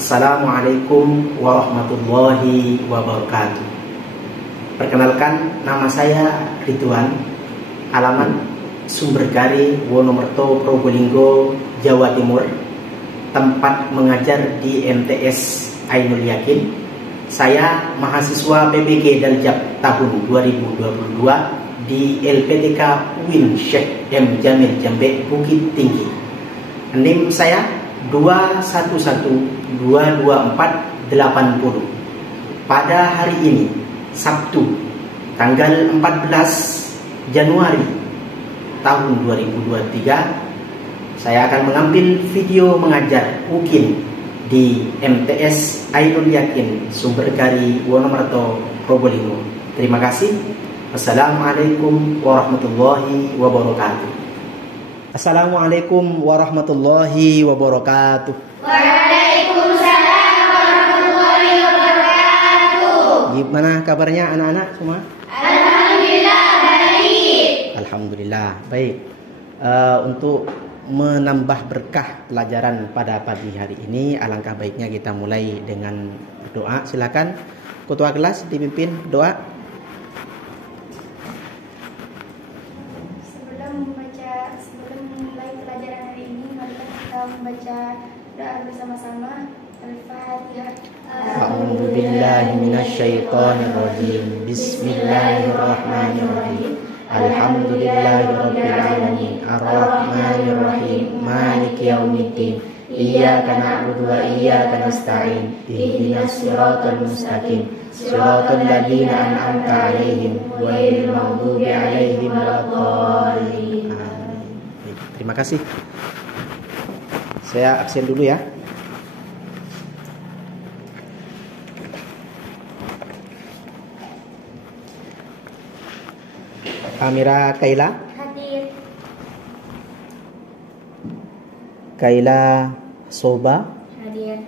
Assalamualaikum warahmatullahi wabarakatuh. Perkenalkan, nama saya Ridwan, alamat Sumbergari, Wonomerto, Probolinggo, Jawa Timur. Tempat mengajar di MTS Ainul Yakin. Saya mahasiswa PPG Daljab tahun 2022 di LPTK UIN Syekh M. Jamil Jambe, Bukit Tinggi. NIM saya 21222480. Pada hari ini, Sabtu, tanggal 14 Januari tahun 2023, saya akan mengambil video mengajar UKIN di MTS Ainul Yakin, Sumbergari, Wonomerto, Probolinggo. Terima kasih. Assalamualaikum warahmatullahi wabarakatuh. Assalamualaikum warahmatullahi wabarakatuh. Waalaikumsalam warahmatullahi wabarakatuh. Gimana kabarnya anak-anak semua? Alhamdulillah baik. Alhamdulillah baik. Untuk menambah berkah pelajaran pada pagi hari ini, alangkah baiknya kita mulai dengan doa. Silakan ketua kelas dipimpin doa. Sebelum mulai pelajaran hari ini, mari kita membaca doa bersama-sama. Al-Fatihah. A'udzu billahi minasyaitonir rajim. Bismillahirrahmanirrahim. Alhamdulillahirabbil alamin. Arrahmanir rahim. Maliki yaumiddin. Iyyaka na'budu wa iyyaka nasta'in. Ihdinas siratal mustaqim. Siratal ladzina an'amta 'alaihim ghairil maghdubi 'alaihim waladdallin. Terima kasih. Saya absen dulu ya. Amira Kaila. Hadir. Kaila Soba. Hadir.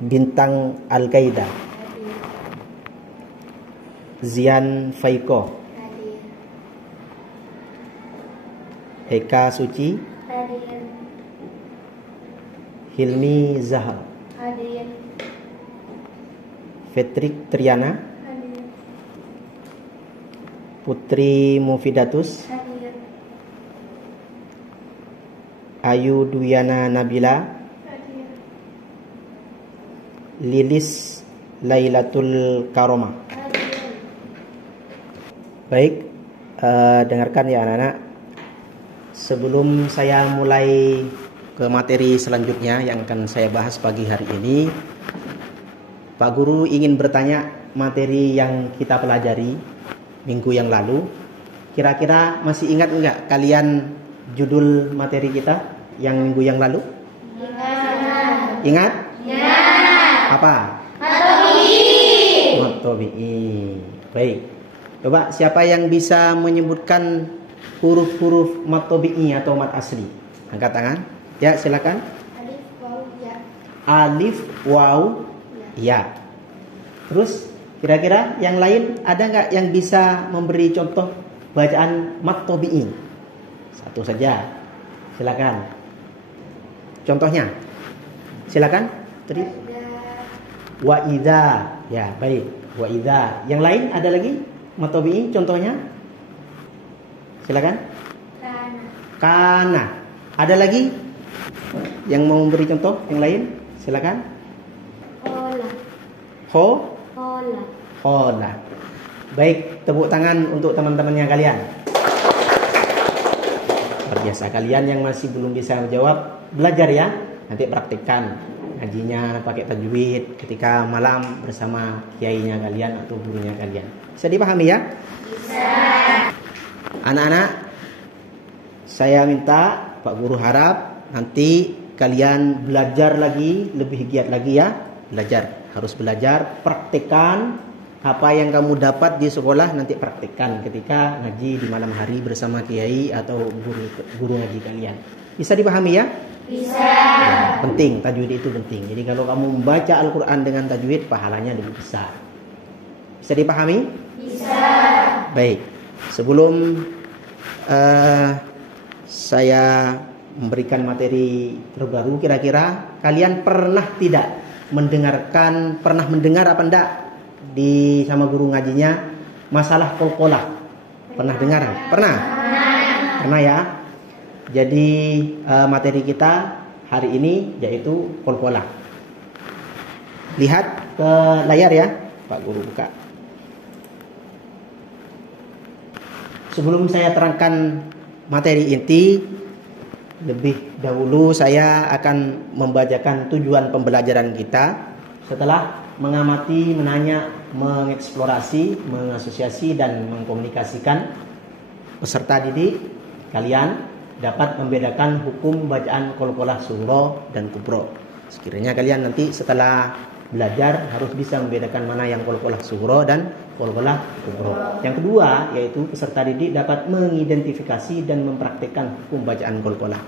Bintang Al-Qaeda. Hadir. Zian Faiko. Hadir. Eka Suci. Hadir. Hilmi Zahal. Hadir. Fetrik Triana. Hadir. Putri Mufidatus. Hadir. Ayu Duyana Nabila. Hadir. Lilis Lailatul Karomah. Hadir. Baik, dengarkan ya anak-anak. Sebelum saya mulai ke materi selanjutnya yang akan saya bahas pagi hari ini, Pak Guru ingin bertanya materi yang kita pelajari minggu yang lalu. Kira-kira masih ingat enggak kalian judul materi kita yang minggu yang lalu? Ingat. Ingat? Ingat. Apa? Matobi'i. Matobi'i. Baik. Coba siapa yang bisa menyebutkan huruf-huruf matobi'i atau mat asli? Angkat tangan. Ya, silakan. Alif, waw, ya. Alif, waw, ya. Terus kira-kira yang lain ada nggak yang bisa memberi contoh bacaan matobi'i? Satu saja. Silakan. Contohnya. Silakan. Tadi. Wa idza. Ya, baik. Wa idza. Yang lain ada lagi matobi'i contohnya? Silakan. Kana. Kana. Ada lagi yang mau memberi contoh yang lain? Silakan. Ola. Ho. Ola. Hola. Baik, tepuk tangan untuk teman-temannya kalian. Luar biasa. Kalian yang masih belum bisa menjawab, belajar ya. Nanti praktikkan ngajinya pakai tajwid ketika malam bersama kiainya kalian atau gurunya kalian. Bisa dipahami ya? Bisa. Anak-anak, saya minta Pak Guru harap nanti kalian belajar lagi, lebih giat lagi ya. Belajar, harus belajar, praktikkan apa yang kamu dapat di sekolah, nanti praktikkan ketika ngaji di malam hari bersama kiai atau guru ngaji kalian. Bisa dipahami ya? Bisa. Ya, penting, tajwid itu penting. Jadi kalau kamu membaca Al-Quran dengan tajwid, pahalanya lebih besar. Bisa dipahami? Bisa. Baik, sebelum saya memberikan materi terbaru, kira-kira kalian pernah mendengar apa enggak di sama guru ngajinya masalah qalqalah? Pernah dengar? Pernah? Pernah ya. Jadi materi kita hari ini yaitu qalqalah. Lihat ke layar ya, Pak Guru buka. Sebelum saya terangkan materi inti, lebih dahulu saya akan membacakan tujuan pembelajaran kita. Setelah mengamati, menanya, mengeksplorasi, mengasosiasi dan mengkomunikasikan peserta didik, kalian dapat membedakan hukum bacaan qalqalah sughra dan kubra. Sekiranya kalian nanti setelah belajar harus bisa membedakan mana yang qalqalah sughra dan qalqalah kubra. Yang kedua yaitu peserta didik dapat mengidentifikasi dan mempraktikkan hukum bacaan qalqalah.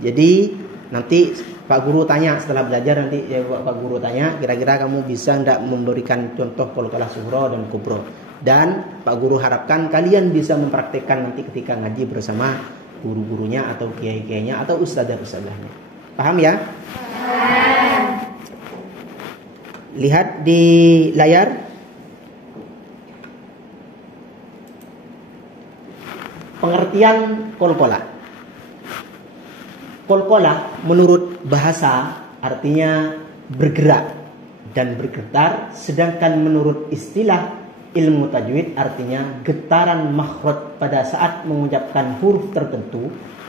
Jadi nanti Pak Guru tanya setelah belajar, nanti ya Pak Guru tanya kira-kira kamu bisa enggak memberikan contoh qalqalah sughra dan kubra. Dan Pak Guru harapkan kalian bisa mempraktikkan nanti ketika ngaji bersama guru-gurunya atau kiai-kiainya atau ustadzah-ustadzahnya. Paham ya? Lihat di layar. Pengertian qalqalah. Qalqalah menurut bahasa artinya bergerak dan bergetar, sedangkan menurut istilah ilmu tajwid artinya getaran makhraj pada saat mengucapkan huruf tertentu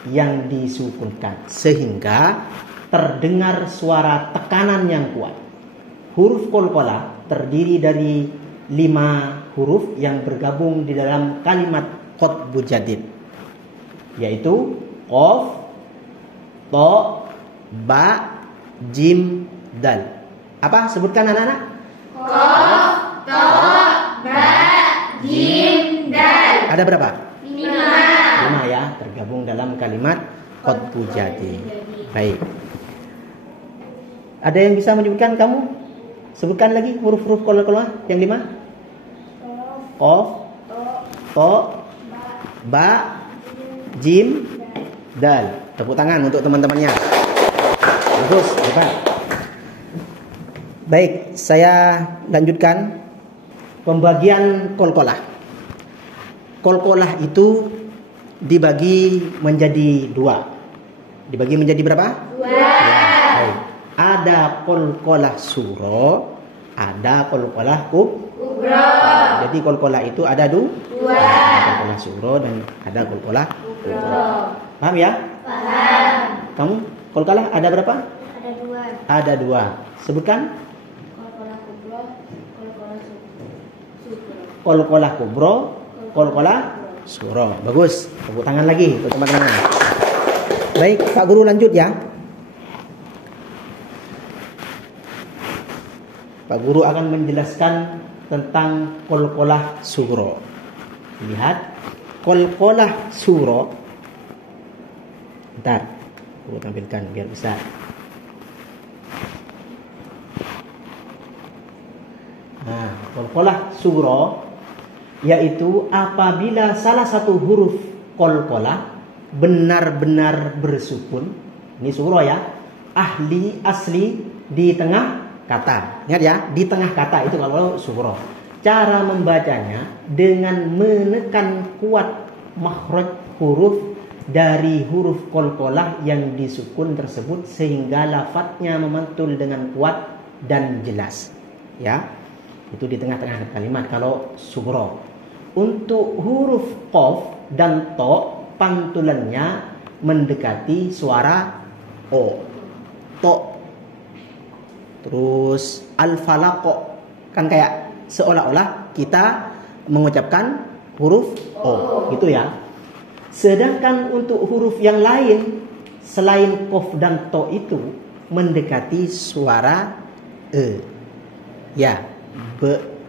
yang disukunkan sehingga terdengar suara tekanan yang kuat. Huruf qalqalah terdiri dari 5 huruf yang bergabung di dalam kalimat qatbu jadid, yaitu qaf, ta, ba, jim, dal. Apa? Sebutkan anak-anak. Qaf, ta, ba, jim, dal. Ada berapa? 5. 5 ya, tergabung dalam kalimat qatbu jadid. Baik. Ada yang bisa menyebutkan kamu? Sebutkan lagi huruf-huruf qalqalah yang 5. Qaf, ta, ba, jim, dal. Tepuk tangan untuk teman-temannya. Bagus, hebat. Baik, saya lanjutkan pembagian qalqalah. Qalqalah itu dibagi menjadi 2. Dibagi menjadi berapa? 2. Ya, ada qalqalah sughra, ada qalqalah kubra. Jadi qalqalah itu ada 2. Qalqalah sughra dan ada qalqalah kubra. Paham ya? Paham. Kamu qalqalah ada berapa? Ada 2. Ada 2. Sebutkan. Qalqalah kubra, qalqalah sughra. Qalqalah kubra, qalqalah sughra. Bagus. Tepuk tangan lagi untuk teman-teman. Baik, Pak Guru lanjut ya. Pak Guru akan menjelaskan tentang qalqalah sughra. Lihat, qalqalah sughra. Bentar, Guru tampilkan biar bisa. Nah, qalqalah sughra yaitu apabila salah satu huruf qalqalah benar-benar bersukun. Ini sughra ya. Asli di tengah kata. Ingat ya, di tengah kata itu kalau sughra. Cara membacanya dengan menekan kuat makhraj huruf dari huruf qalqalah yang disukun tersebut sehingga lafadznya memantul dengan kuat dan jelas. Ya. Itu di tengah-tengah kalimat kalau sughra. Untuk huruf qaf dan ta pantulannya mendekati suara o. To. Terus al-falaq kan kayak seolah-olah kita mengucapkan huruf o, gitu ya. Sedangkan untuk huruf yang lain selain qaf dan to itu mendekati suara e. Ya, be.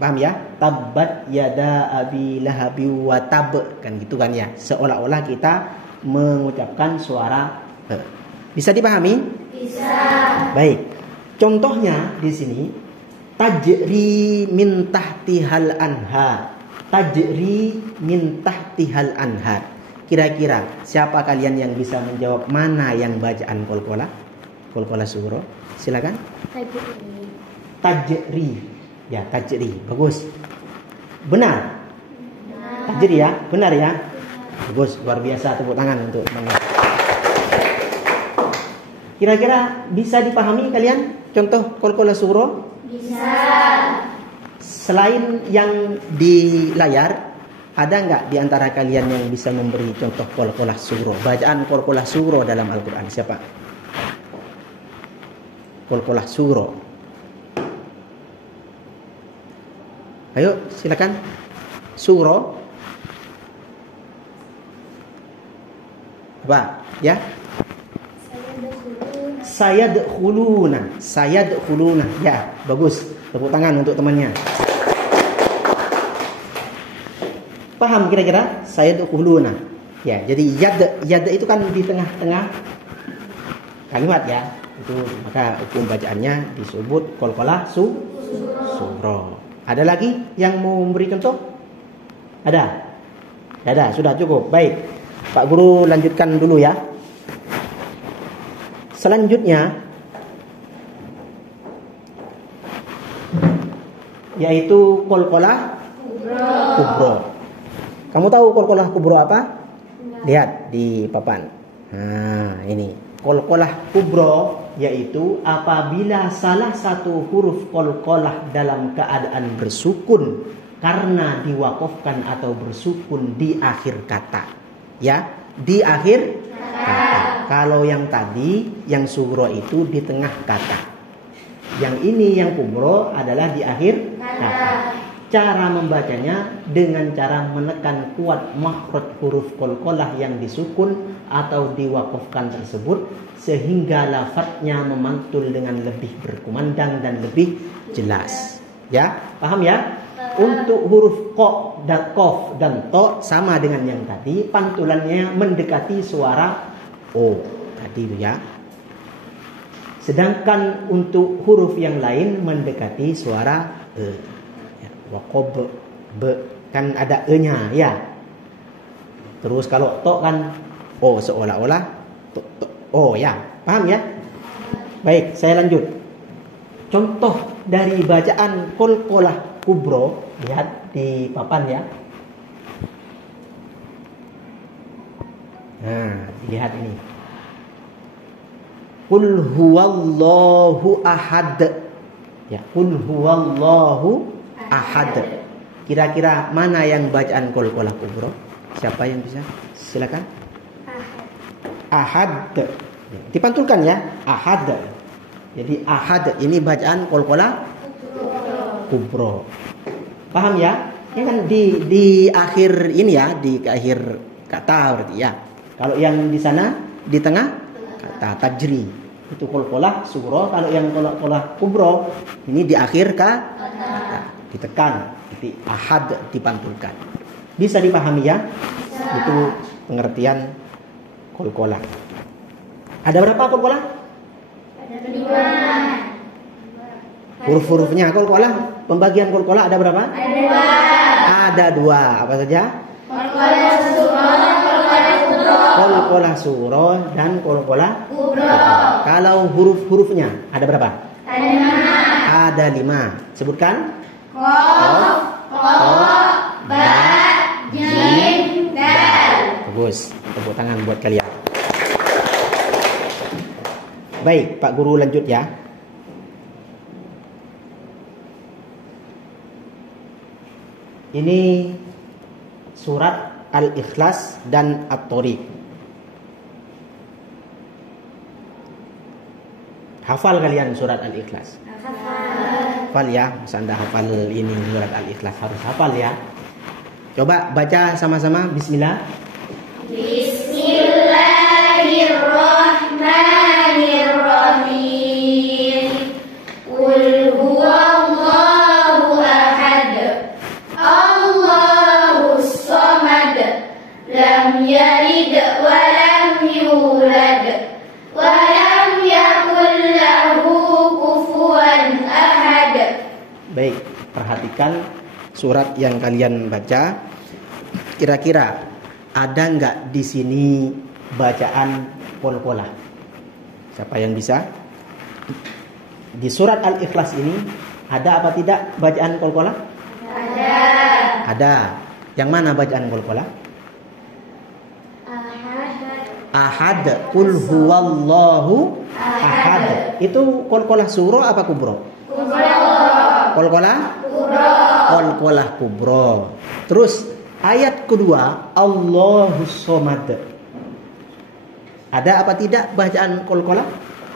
Paham ya? Tabbat yada abi lahabi wa tab, kan gitu kan ya. Seolah-olah kita mengucapkan suara e. Bisa dipahami? Bisa. Baik. Contohnya di sini tajri min tahtihal anhar. Tajri min tahtihal anhar. Kira-kira siapa kalian yang bisa menjawab mana yang bacaan qalqalah? Qalqalah sugro. Silakan. Tajri. Ya, tajri. Bagus. Benar. Tajri ya, benar ya. Bagus, luar biasa, tepuk tangan untuk teman-teman. Kira-kira bisa dipahami kalian contoh qalqalah sugro? Bisa. Selain yang di layar, ada nggak di antara kalian yang bisa memberi contoh qalqalah sugro? Bacaan qalqalah sugro dalam Al-Quran siapa? Qalqalah sugro. Ayo silakan. Sugro. Apa? Ya. Sayadkhuluna. Ya, bagus. Tepuk tangan untuk temannya. Paham kira-kira? Sayadkhuluna. Ya, jadi yad itu kan di tengah-tengah kalimat ya. Itu maka hukum bacaannya disebut qalqalah sugro. Ada lagi yang mau memberi contoh? Ada? Ada, sudah cukup. Baik. Pak Guru lanjutkan dulu ya. Selanjutnya yaitu qalqalah kubro. Kamu tahu qalqalah kubro apa? Lihat di papan. Nah, ini qalqalah kubro yaitu apabila salah satu huruf qalqalah dalam keadaan bersukun karena diwakafkan atau bersukun di akhir kata. Ya, di akhir kata. Kalau yang tadi yang sugro itu di tengah kata. Yang ini yang kubro adalah di akhir kata. Cara membacanya dengan cara menekan kuat makhraj huruf qalqalah yang disukun atau diwakafkan tersebut sehingga lafadznya memantul dengan lebih berkumandang dan lebih jelas. Ya, paham ya? Untuk huruf ko dan kof dan to sama dengan yang tadi, pantulannya mendekati suara o tadi itu ya. Sedangkan untuk huruf yang lain mendekati suara e. Wakob be kan ada e-nya ya. Terus kalau to kan o seolah-olah to, o ya. Paham ya? Baik, saya lanjut. Contoh dari bacaan qalqalah kubro, lihat di papan ya. Nah, lihat ini. Qul huwallahu ahad. Ya, qul huwallahu ahad. Kira-kira mana yang bacaan qalqalah kubro? Siapa yang bisa? Silakan. Ahad. Dipantulkan ya, ahad. Jadi ahad ini bacaan qalqalah kubro. Paham ya? Ini kan di akhir ini ya, di akhir kata berarti ya. Kalau yang di sana di tengah kata tajri itu qalqalah sugro. Kalau yang qalqalah kubro ini di akhir kata ditekan, jadi ahad dipantulkan. Bisa dipahami ya? Bisa. Itu pengertian qalqalah. Ada berapa qalqalah? Ada 2. Huruf-hurufnya qalqalah, pembagian qalqalah ada berapa? Ada 2. Apa saja? Qalqalah sugro, qalqalah kubro. Qalqalah sugro dan qalqalah kubro. Kalau huruf-hurufnya ada berapa? Ada 5. Sebutkan. Qaf, qa, ba, jim, dal. Bagus. Tepuk tangan buat kalian. Baik, Pak Guru lanjut ya. Ini surat Al-Ikhlas dan At-Thariq. Hafal kalian surat Al-Ikhlas? Hafal ya, masa Anda hafal ini surat Al-Ikhlas harus hafal ya. Coba baca sama-sama. Bismillah. Bismillahirrahmanirrahim. Qul huwallahu ahad. Allahus samad. Lam yalid wa lam yulad. Wa lam yakul lahu kufuwan ahad. Baik, perhatikan surat yang kalian baca. Kira-kira ada nggak di sini bacaan qalqalah? Siapa yang bisa? Di surat Al-Ikhlas ini ada apa tidak bacaan qalqalah? Ada. Ada. Yang mana bacaan qalqalah? Ahad. Ahad. Qul huwallahu ahad. Itu qalqalah surah apa kubro? Qalqalah qalqalah kubro. Terus ayat kedua Allahus Somad. Ada apa tidak bacaan qalqalah?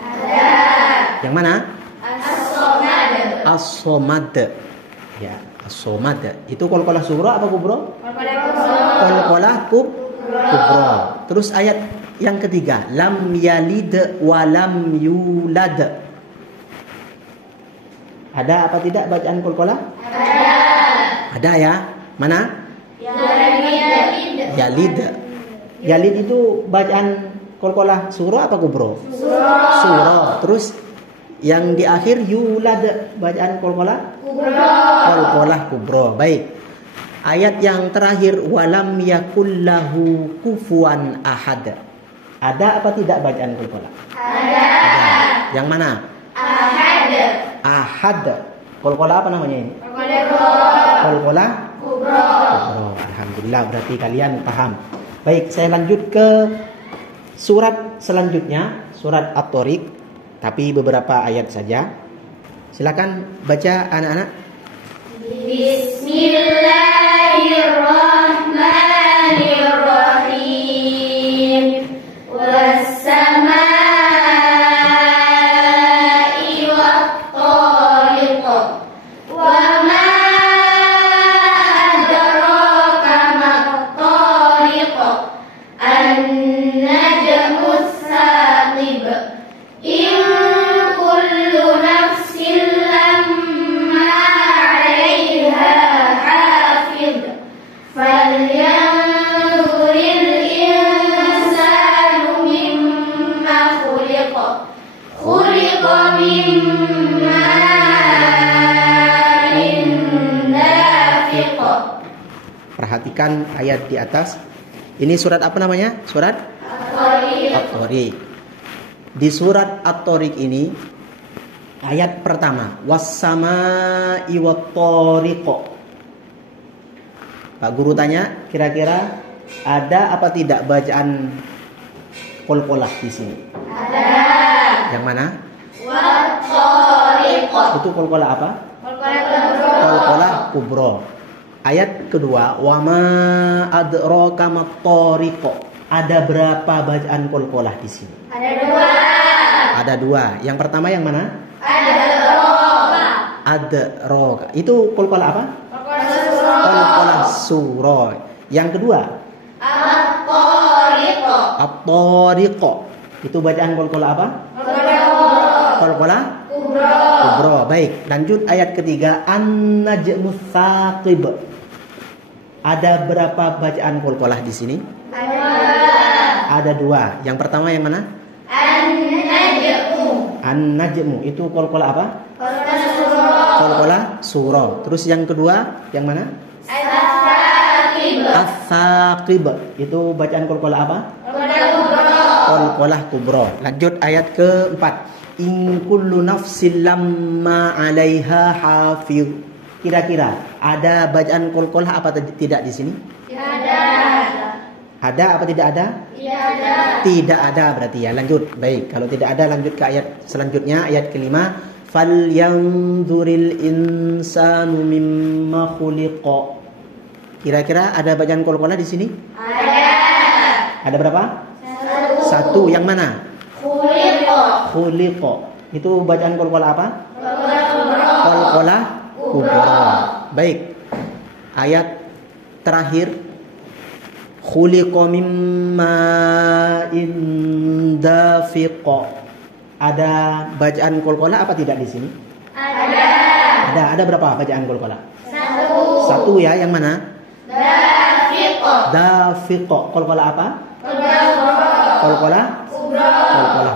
Ada. Yang mana? As-Somad. As-Somad. Ya, As-Somad. Itu qalqalah surah apa kubro? Qalqalah. Qalqalah kubro. Terus ayat yang ketiga, lam yalid wa lam yulad. Ada apa tidak bacaan qalqalah? Ada. Ada ya. Mana? Yalid. Yalid. Yalid itu bacaan qalqalah surah apa kubro? Surah. Surah. Terus yang di akhir yulad bacaan qalqalah? Qalqalah kubro. Baik. Ayat yang terakhir walam yakullahu kufuwan ahad. Ada apa tidak bacaan qalqalah? Ada. Yang mana? Ahad. Ahad. Qalqalah apa namanya ini? Qalqalah kubro. Alhamdulillah, berarti kalian paham. Baik, saya lanjut ke surat selanjutnya, surat At-Tariq, tapi beberapa ayat saja. Silakan baca anak-anak. Bismillahirrahmanirrahim. Was-samaa'i wat-tariq. Wa ma adraka mat-tariq. An-najmus saqib. In kullu nafsin lamma 'alaiha hafiz. Falyanzuril insanu mimma khuliq. Khuliqa min ma'in dafiq. Perhatikan ayat di atas. Ini surat apa namanya? Surat At-Tariq. Di surat At-Tariq ini ayat pertama, was-samaa'i wat-tariq. Pak guru tanya, kira-kira ada apa tidak bacaan qalqalah di sini? Ada. Yang mana? Wat-tariq. Itu qalqalah apa? Qalqalah. Qalqalah kubro. Ayat kedua, wa ma adraka mat-tariq. Ada berapa bacaan qalqalah di sini? Ada dua. Ada dua. Yang pertama yang mana? Adraka. Adraka. Itu qalqalah apa? Qalqalah. Qalqalah surah. Yang kedua, At-tariq. at-tariq. Itu bacaan qalqalah apa? Qalqalah kubro. Baik, lanjut ayat ketiga, an-najmus saqib. Ada berapa bacaan qalqalah di sini? Ada dua. Yang pertama yang mana? An-najmu. An-najmu. Itu qalqalah apa? Qalqalah surah. Terus yang kedua yang mana? As-saqib. As-saqib. Itu bacaan qalqalah apa? Qalqalah kubro. Lanjut ayat keempat. In kullu nafsin lamma 'alaiha hafiz. Kira-kira ada bacaan qalqalah apa tidak di sini? Ada apa tidak ada? Tidak ada berarti ya. Lanjut. Baik, kalau tidak ada lanjut ke ayat selanjutnya, ayat kelima. Falyanzuril insanu mimma khuliqa. Kira-kira ada bacaan qalqalah di sini? Ada berapa? Satu. Yang mana? Khuliqa. Itu bacaan qalqalah apa? Qalqalah kubra. Baik. Ayat terakhir, khuliqa mimma dafiq. Ada bacaan qalqalah apa tidak di sini? Ada berapa bacaan qalqalah? Satu ya. Yang mana? Dafiq. Qalqalah apa? Qalqalah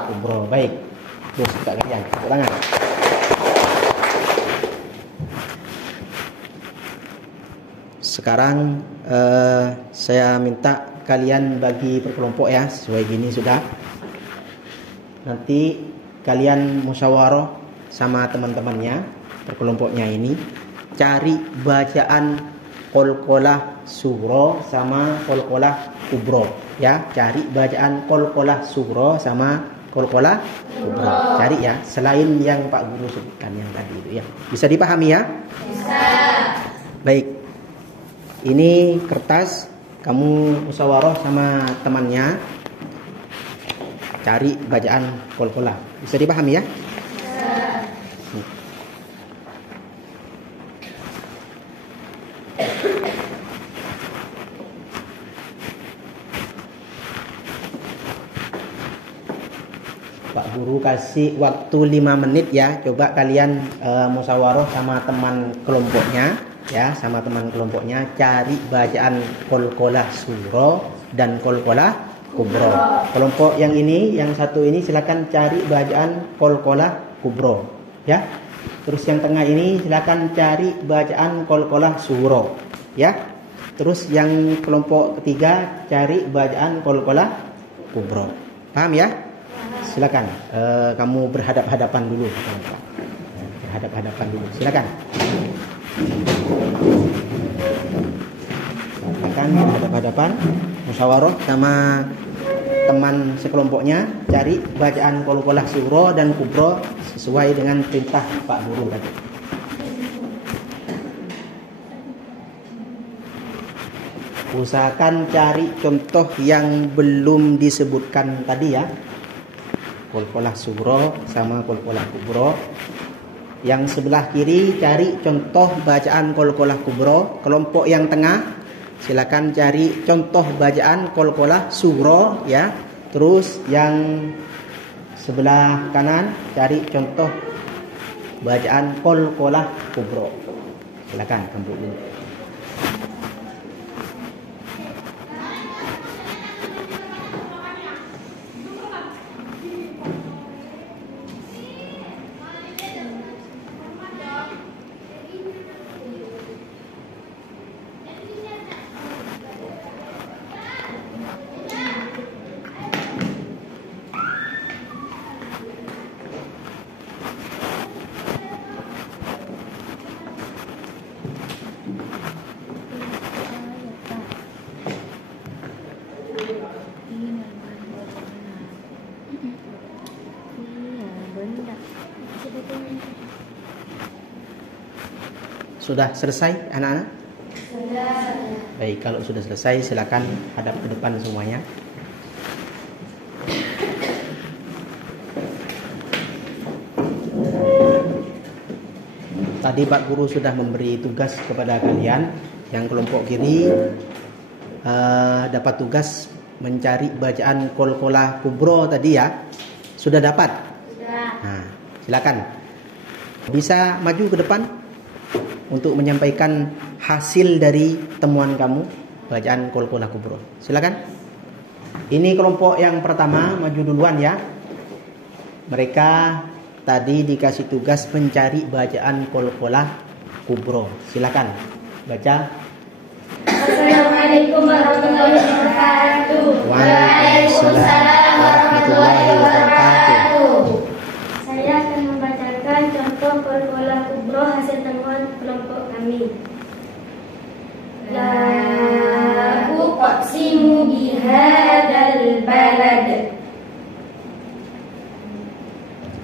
kubra. Baik. Terus kita kalian tepuk tangan. Sekarang saya minta kalian bagi per kelompok ya, sesuai gini sudah. Nanti kalian musyawarah sama teman-temannya per kelompoknya ini, cari bacaan qalqalah sughra sama qalqalah kubra ya. Cari bacaan qalqalah sughra sama qalqalah kubra. Cari ya, selain yang Pak Guru sebutkan yang tadi itu ya. Bisa dipahami ya? Bisa. Baik. Ini kertas, kamu musyawarah sama temannya, cari bacaan qalqalah. Bisa dipahami ya? Pak Guru kasih waktu 5 menit ya. Coba kalian musyawarah sama teman kelompoknya ya, sama teman kelompoknya, cari bacaan qalqalah sughra dan qalqalah kubra. Kelompok yang ini, yang satu ini silakan cari bacaan qalqalah kubra ya. Terus yang tengah ini silakan cari bacaan qalqalah sughra ya. Terus yang kelompok ketiga cari bacaan qalqalah kubra. Paham ya? Silakan kamu berhadap-hadapan dulu. Berhadap-hadapan dulu. Silakan. Silakan berhadap-hadapan, musyawarah sama teman sekelompoknya, cari bacaan qalqalah sughra dan kubra sesuai dengan perintah Pak Guru tadi. Usahakan cari contoh yang belum disebutkan tadi ya. Qalqalah sughra sama qalqalah kubra. Yang sebelah kiri cari contoh bacaan qalqalah kubra. Kelompok yang tengah silakan cari contoh bacaan qalqalah sughra ya. Terus yang sebelah kanan cari contoh bacaan qalqalah kubra. Silakan kamu dulu. Sudah selesai anak-anak? Sudah. Baik, kalau sudah selesai silakan hadap ke depan semuanya. Tadi Pak Guru sudah memberi tugas kepada kalian. Yang kelompok kiri dapat tugas mencari bacaan qalqalah kubra tadi ya. Sudah dapat? Sudah. Nah, silakan. Bisa maju ke depan untuk menyampaikan hasil dari temuan kamu bacaan qalqalah kubra. Silakan. Ini kelompok yang pertama, maju duluan ya. Mereka tadi dikasih tugas mencari bacaan qalqalah kubra. Silakan baca. Assalamualaikum warahmatullahi wabarakatuh. Waalaikumsalam warahmatullahi wabarakatuh. Saya akan membacakan contoh qalqalah kubra hasil temuan kelompok kami. La uqsimu bihadzal balad.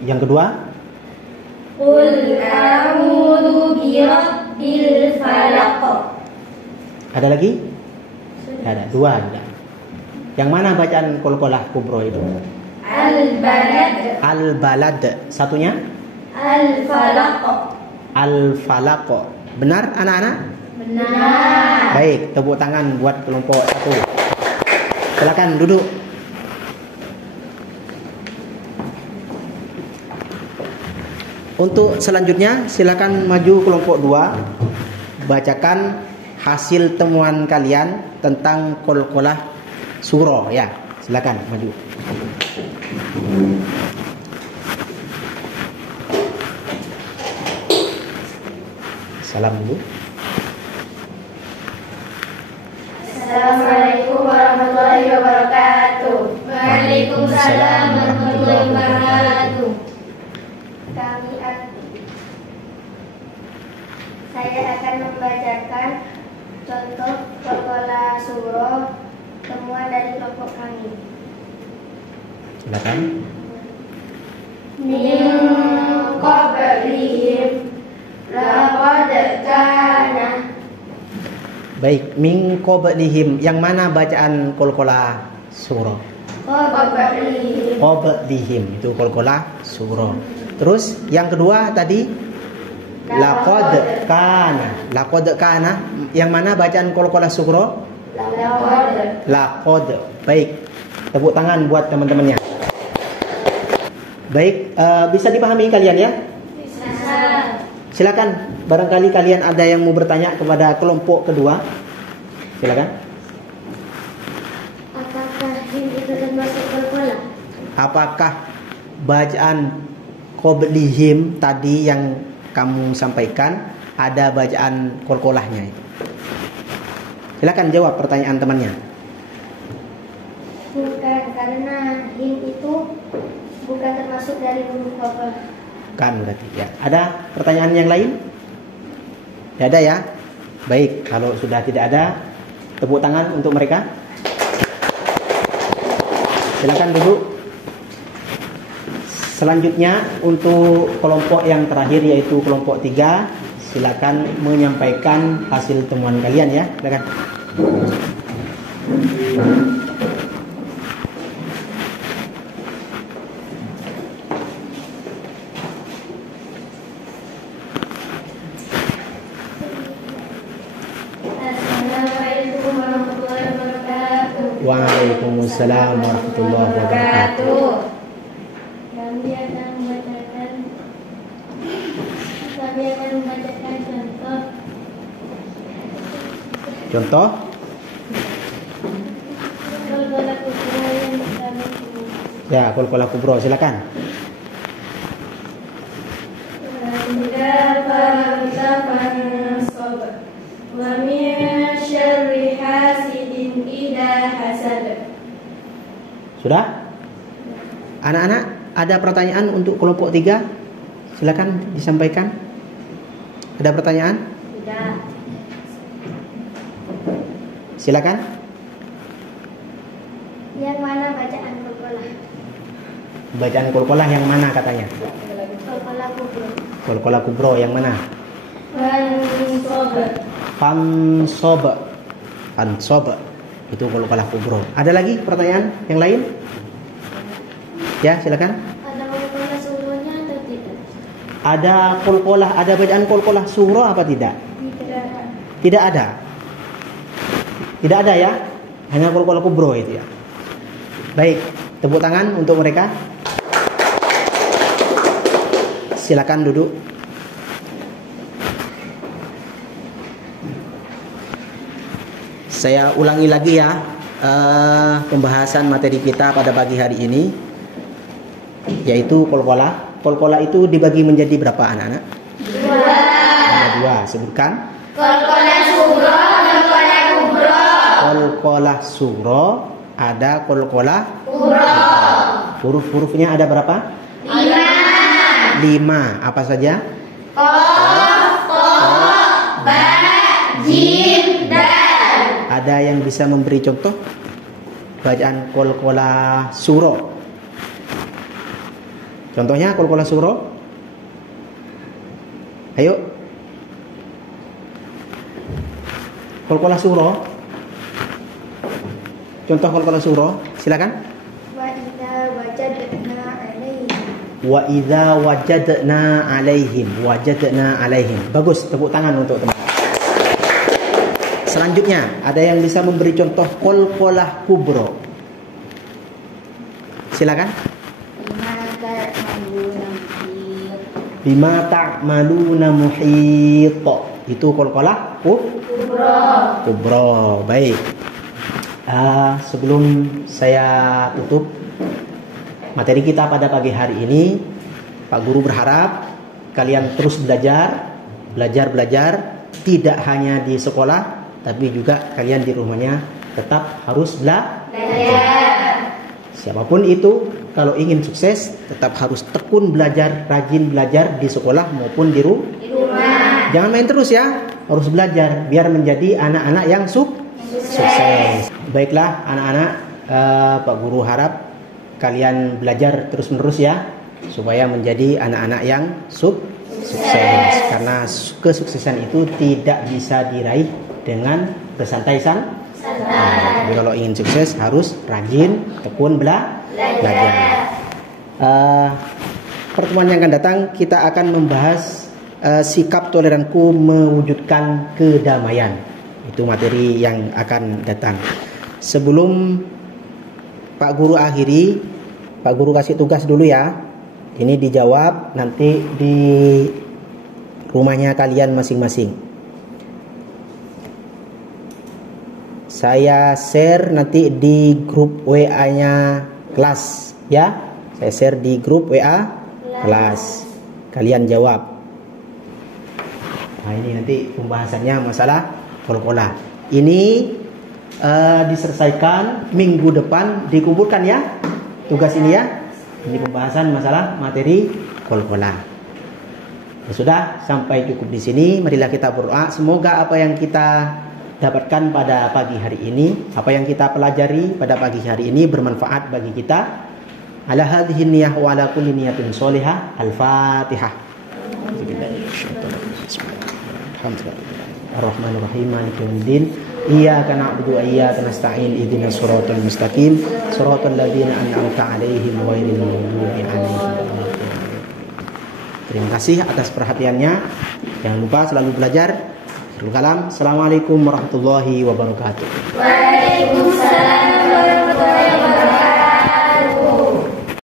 Yang kedua, Qul a'udzu birabbil falaq. ada lagi? Ada dua ada. Yang mana bacaan qalqalah kubra itu? Al-balad. Al-balad. Satunya? Al-falaq. Al-falaq. Benar anak-anak? Benar. Baik, tepuk tangan buat kelompok satu. Silakan duduk. Untuk selanjutnya silakan maju kelompok 2. Bacakan hasil temuan kalian tentang qalqalah sughra ya. Silakan maju. Salam dulu. Assalamualaikum warahmatullahi Saya akan membacakan contoh Qalqalah surah temuan dari kelompok kami. Silakan. Min qablihim laqad kana. Baik, min qablihim. Yang mana bacaan Qalqalah surah? Qablihim. Qablihim itu Qalqalah surah. Terus yang kedua tadi laqad kana. Laqad kana. Yang mana bacaan Qalqalah surah? Laqad. Baik. Tepuk tangan buat teman-temannya. Baik, bisa dipahami kalian ya? Bisa. Silakan. Barangkali kalian ada yang mau bertanya kepada kelompok kedua. Silakan. Apakah him itu termasuk Qalqalah? Apakah bacaan qablihim tadi yang kamu sampaikan ada bacaan Qalqalahnya itu? Silakan jawab pertanyaan temannya. Bukan, karena him itu bukan termasuk dari huruf Qalqalah. Kan berarti ya. Ada pertanyaan yang lain? Tidak ada ya? Baik, kalau sudah tidak ada, tepuk tangan untuk mereka. Silakan duduk. Selanjutnya untuk kelompok yang terakhir yaitu kelompok 3, silakan menyampaikan hasil temuan kalian ya. Silakan. Assalamualaikum warahmatullahi wabarakatuh. Waalaikumsalam warahmatullahi wabarakatuh. Kami akan membacakan Contoh Qalqalah kubra yang kami tulis. ya, Qalqalah kubra, silakan. Idza faragta fansab wa min syarri hasidin idza hasad. Sudah? Anak-anak, ada pertanyaan untuk kelompok 3? Silakan disampaikan. Ada pertanyaan? Tidak. Silakan. Yang mana bacaan Qalqalah? Bacaan Qalqalah yang mana katanya? Qalqalah kubra. Qalqalah kubra yang mana? Fansab. Fansob. Fansob. Itu Qalqalah kubra. Ada lagi pertanyaan yang lain? Ya, silakan. Ada Qalqalah surahnya atau tidak? Ada Qalqalah, ada bacaan Qalqalah surah apa tidak? Tidak. Tidak ada. Tidak ada ya? Hanya Qalqalah kubra itu ya. Baik, tepuk tangan untuk mereka. Silakan duduk. Saya ulangi lagi ya pembahasan materi kita pada pagi hari ini, yaitu Qalqalah. Qalqalah itu dibagi menjadi berapa anak-anak? Ada 2. Sebutkan. Qalqalah surah, Qalqalah kubra. Qalqalah surah, ada Qalqalah Kubra. huruf-hurufnya ada berapa? 5. Apa saja? Qaf, Qaf, Ba, Jim, Dal. Ada yang bisa memberi contoh bacaan Qalqalah surah? Contohnya Qalqalah surah. Ayo. Qalqalah surah. Contoh Qalqalah surah, silakan. Wa idza wajadna alaihim. Wa idza wajadna alaihim. Wajadna alaihim. Bagus, tepuk tangan untuk teman. Selanjutnya, ada yang bisa memberi contoh Qalqalah kubra? Silakan. Bima ta'maluna muhit. Itu Qalqalah kubra. Baik. Sebelum saya tutup materi kita pada pagi hari ini, Pak Guru berharap kalian terus belajar, tidak hanya di sekolah, tapi juga kalian di rumahnya tetap harus belajar. Siapapun itu, kalau ingin sukses tetap harus tekun belajar, rajin belajar di sekolah maupun di rumah. Jangan main terus ya, harus belajar biar menjadi anak-anak yang sukses. Baiklah anak-anak, Pak Guru harap kalian belajar terus-menerus ya, supaya menjadi anak-anak yang sukses. Karena kesuksesan itu tidak bisa diraih dengan bersantai-santai. Jadi kalau ingin sukses harus rajin, tekun belajar. Pertemuan yang akan datang kita akan membahas sikap toleranku mewujudkan kedamaian. Itu materi yang akan datang. Sebelum Pak Guru akhiri, Pak Guru kasih tugas dulu ya. Ini dijawab nanti di rumahnya kalian masing-masing. Saya share nanti di grup WA-nya kelas ya. Saya share di grup WA kelas. Kalian jawab. Nah, ini nanti pembahasannya masalah kol-kolah. Ini diselesaikan minggu depan, dikumpulkan ya tugas ini ya. Ini pembahasan masalah materi kol-kolah. Ya sudah, sampai cukup di sini. Marilah kita berdoa. Semoga apa yang kita dapatkan pada pagi hari ini, apa yang kita pelajari pada pagi hari ini bermanfaat bagi kita. Ala hadhihi niyyah wa ala kulli niyatin sholihah. Al-Fatihah. Ar-Rahmanir-Rahim. Maliki yaumiddin. Iyyaka na'budu wa iyyaka nasta'in. Ihdinas siratal mustaqim. Siratal ladzina an'amta 'alaihim ghairil maghdubi 'alaihim. Terima kasih atas perhatiannya. Jangan lupa selalu belajar. Assalamualaikum warahmatullahi wabarakatuh. Waalaikumsalam.